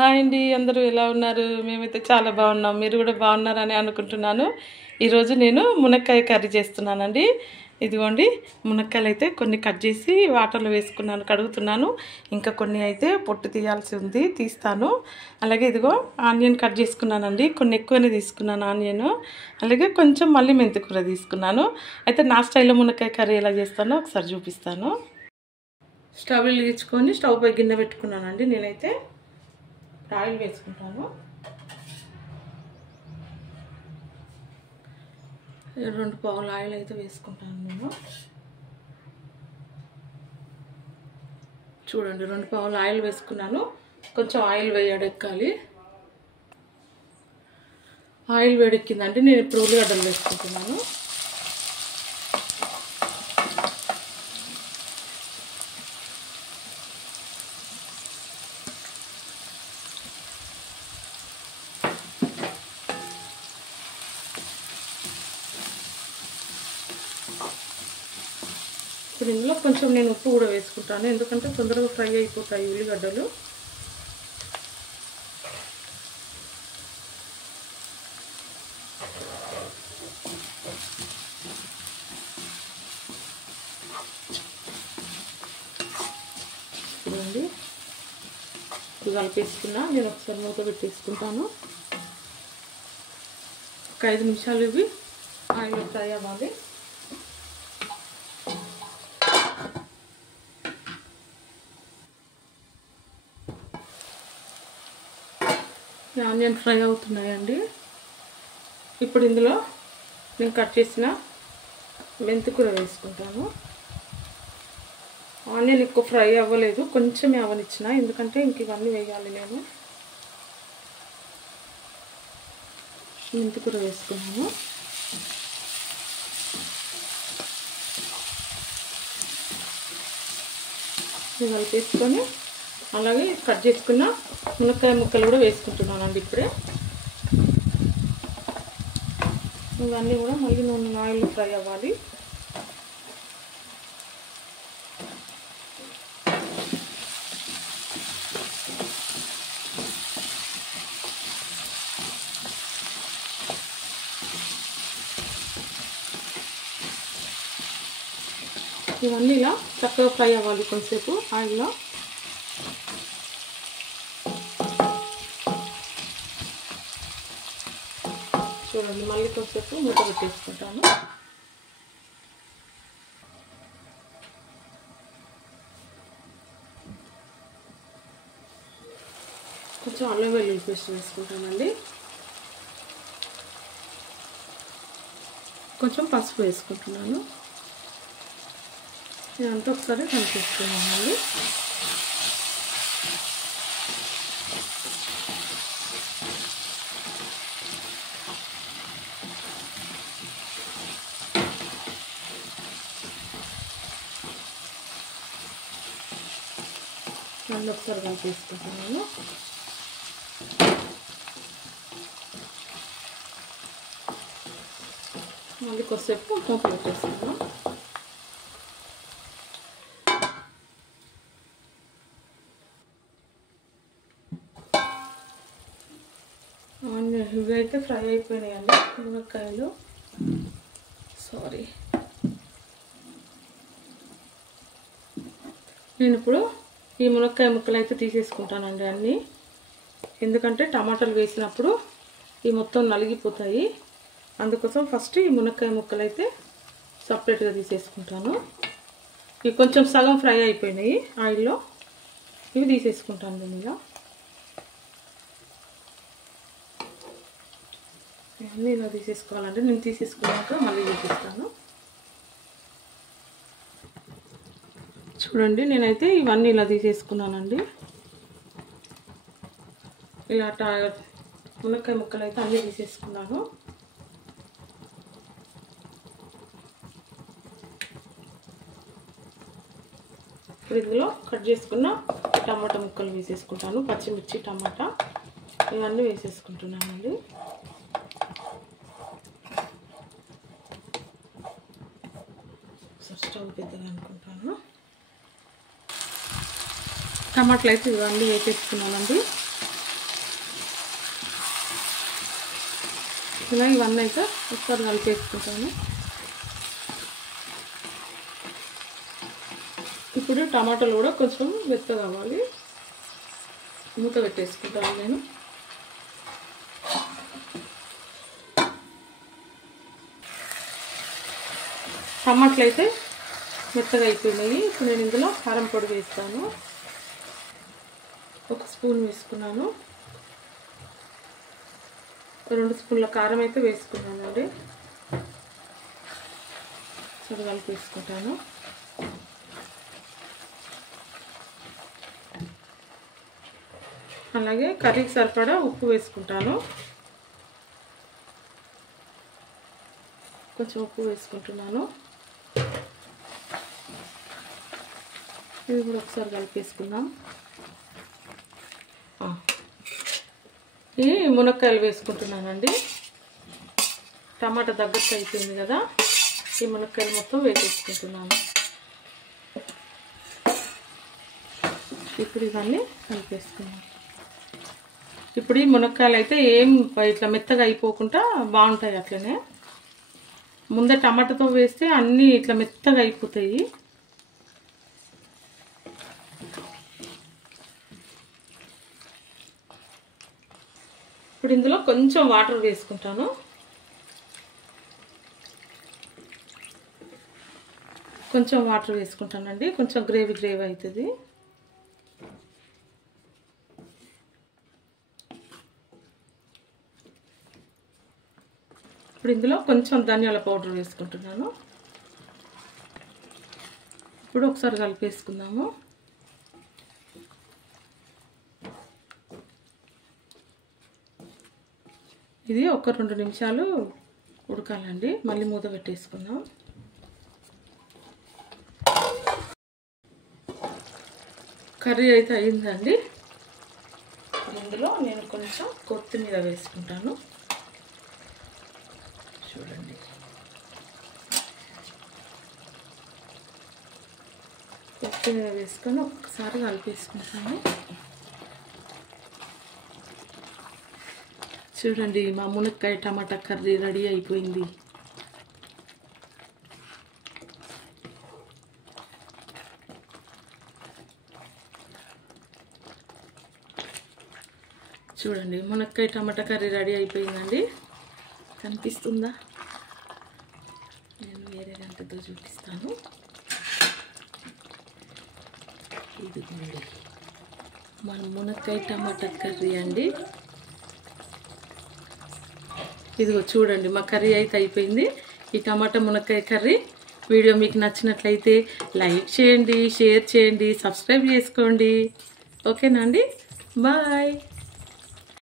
Hi అండి, అందరూ ఎలా ఉన్నారు? మేమైతే చాలా బాగున్నాం. మీరు కూడా బాగున్నారని అనుకుంటున్నాను. ఈరోజు నేను మునక్కాయ కర్రీ చేస్తున్నానండి. ఇదిగోండి, మునక్కాయలు అయితే కొన్ని కట్ చేసి వాటర్లో వేసుకున్నాను, కడుగుతున్నాను. ఇంకా కొన్ని అయితే పొట్టు తీయాల్సి ఉంది, తీస్తాను. అలాగే ఇదిగో ఆనియన్ కట్ చేసుకున్నానండి, కొన్ని ఎక్కువనే తీసుకున్నాను ఆనియన్. అలాగే కొంచెం మళ్ళీ మెంతికూర తీసుకున్నాను. అయితే నా స్టైల్లో మునక్కాయ కర్రీ ఎలా చేస్తానో ఒకసారి చూపిస్తాను. స్టవ్ వెలిగించుకొని స్టవ్ పై గిన్నె పెట్టుకున్నానండి. నేనైతే ఆయిల్ వేసుకుంటాను. 2 పావుల ఆయిల్ అయితే వేసుకుంటాను నేను. చూడండి, 2 పావుల ఆయిల్ వేసుకున్నాను. కొంచెం ఆయిల్ వేడెక్కాలి. ఆయిల్ వేడెక్కిందంటే నేను ఇప్పుడు ఉల్లిగడ్డలు వేసుకుంటున్నాను. ఇప్పుడు ఇందులో కొంచెం నేను ఉప్పు కూడా వేసుకుంటాను, ఎందుకంటే తొందరగా ఫ్రై అయిపోతాయి ఉల్లిగడ్డలు. చూడండి, ఇది కలిపేసుకున్నా. నేను ఒకసారి మూత పెట్టేసుకుంటాను. ఒక 5 నిమిషాలు ఇవి ఆయిల్ ఫ్రై అవ్వాలి. ఆనియన్ ఫ్రై అవుతున్నాయండి. ఇప్పుడు ఇందులో నేను కట్ చేసిన మెంతికూర వేసుకుంటాను. ఆనియన్ ఎక్కువ ఫ్రై అవ్వలేదు, కొంచెమే అవనిచ్చిన, ఎందుకంటే ఇంక ఇవన్నీ వేయాలి. నేను మెంతికూర వేసుకున్నాను. ఇది కలిపేసుకొని అలాగే కట్ చేసుకున్న మునక్కాయ ముక్కలు కూడా వేసుకుంటున్నానండి ఇప్పుడే. ఇవన్నీ కూడా మళ్ళీ నూనె ఆయిల్ ఫ్రై అవ్వాలి. ఇవన్నీ ఇలా చక్కగా ఫ్రై అవ్వాలి కొంచెంసేపు ఆయిల్లో. చూడండి, మళ్ళీ కొంచెంసేపు మూత పెట్టేసుకుంటాను. కొంచెం అల్లం వెల్లుల్లి పేస్ట్ వేసుకుంటానండి. కొంచెం పసుపు వేసుకుంటున్నాను. ఇదంతా ఒకసారి కలిపేసుకున్నానండి. మళ్ళీ ఒకసారి కలిపేసుకుంటున్నాను. మళ్ళీ కొద్దిసేపు మూత పెట్టేస్తాను. ఇవి అయితే ఫ్రై అయిపోయినాయండి మునక్కాయలు. సారీ, నేను ఇప్పుడు ఈ మునక్కాయ ముక్కలు అయితే తీసేసుకుంటానండి అన్నీ, ఎందుకంటే టమాటాలు వేసినప్పుడు ఈ మొత్తం నలిగిపోతాయి. అందుకోసం ఫస్ట్ ఈ మునక్కాయ ముక్కలు అయితే సపరేట్గా తీసేసుకుంటాను. ఇవి కొంచెం సగం ఫ్రై అయిపోయినాయి ఆయిల్లో, ఇవి తీసేసుకుంటాను నేను ఇలా. ఇవన్నీ ఇలా తీసేసుకోవాలంటే నేను తీసేసుకున్నాక మళ్ళీ చూపిస్తాను. చూడండి, నేనైతే ఇవన్నీ ఇలా తీసేసుకున్నానండి. ఇలా మునక్కాయ ముక్కలు అయితే అన్నీ తీసేసుకున్నాను. ఇప్పుడు ఇందులో కట్ చేసుకున్న టమాటా ముక్కలు వేసేసుకుంటాను. పచ్చిమిర్చి, టమాటా ఇవన్నీ వేసేసుకుంటున్నానండి. స్టవ్ పెద్దగా అనుకుంటాను. టమాటాలు అయితే ఇవన్నీ వేసేసుకున్నానండి. ఇలా ఇవన్నీ అయితే ఒకసారి కలిపేసుకుంటాను. ఇప్పుడు టమాటాలు కూడా కొంచెం మెత్తగా కావాలి. మూత పెట్టేసుకుంటాను నేను. టమాటాలు అయితే మెత్తగా అయిపోయినాయి. ఇప్పుడు నేను ఇందులో కారం పొడి వేస్తాను. 1 స్పూన్ వేసుకున్నాను. 2 స్పూన్ల కారం అయితే వేసుకున్నానండి. సరే కలిపేసుకుంటాను. అలాగే కర్రీకి సరిపడా ఉప్పు వేసుకుంటాను. కొంచెం ఉప్పు వేసుకుంటున్నాను. ఇది కూడా ఒకసారి కలిపేసుకుందాం. ఈ మునక్కాయలు వేసుకుంటున్నానండి. టమాటా దగ్గరకు అయిపోయింది కదా, ఈ మునక్కాయలు మొత్తం వేసేసుకుంటున్నాను. ఇప్పుడు ఇవన్నీ కలిపేసుకున్నాను. ఇప్పుడు ఈ మునక్కాయలు అయితే ఏం ఇట్లా మెత్తగా అయిపోకుండా బాగుంటాయి. అట్లనే ముందే టమాటాతో వేస్తే అన్నీ ఇట్లా మెత్తగా అయిపోతాయి. ఇప్పుడు ఇందులో కొంచెం వాటర్ వేసుకుంటాను. కొంచెం వాటర్ వేసుకుంటానండి, కొంచెం గ్రేవీ అవుతుంది. ఇప్పుడు ఇందులో కొంచెం ధనియాల పౌడర్ వేసుకుంటున్నాను. ఇప్పుడు ఒకసారి కలిపేసుకుందాము. ఇది ఒక 2 నిమిషాలు ఉడకాలండి. మళ్ళీ మూత పెట్టేసుకుందాం. కర్రీ అయితే అయిందండి. ఇందులో నేను కొంచెం కొత్తిమీర వేసుకుంటాను. చూడండి, కొత్తిమీర వేసుకొని ఒకసారి కలిపేసుకుంటాను. చూడండి, మా మునక్కాయ టమాటా కర్రీ రెడీ అయిపోయింది. చూడండి, మునక్కాయ టమాటా కర్రీ రెడీ అయిపోయిందండి. కనిపిస్తుందా? నేను వేరే గంటతో చూపిస్తాను. ఇదిగోండి మన మునక్కాయ టమాటా కర్రీ అండి. ఇదిగో చూడండి, మా కర్రీ అయితే అయిపోయింది. ఈ టమాటా మునక్కాయ కర్రీ వీడియో మీకు నచ్చినట్లయితే లైక్ చేయండి, షేర్ చేయండి, సబ్స్క్రైబ్ చేసుకోండి. ఓకేనా అండి? బాయ్.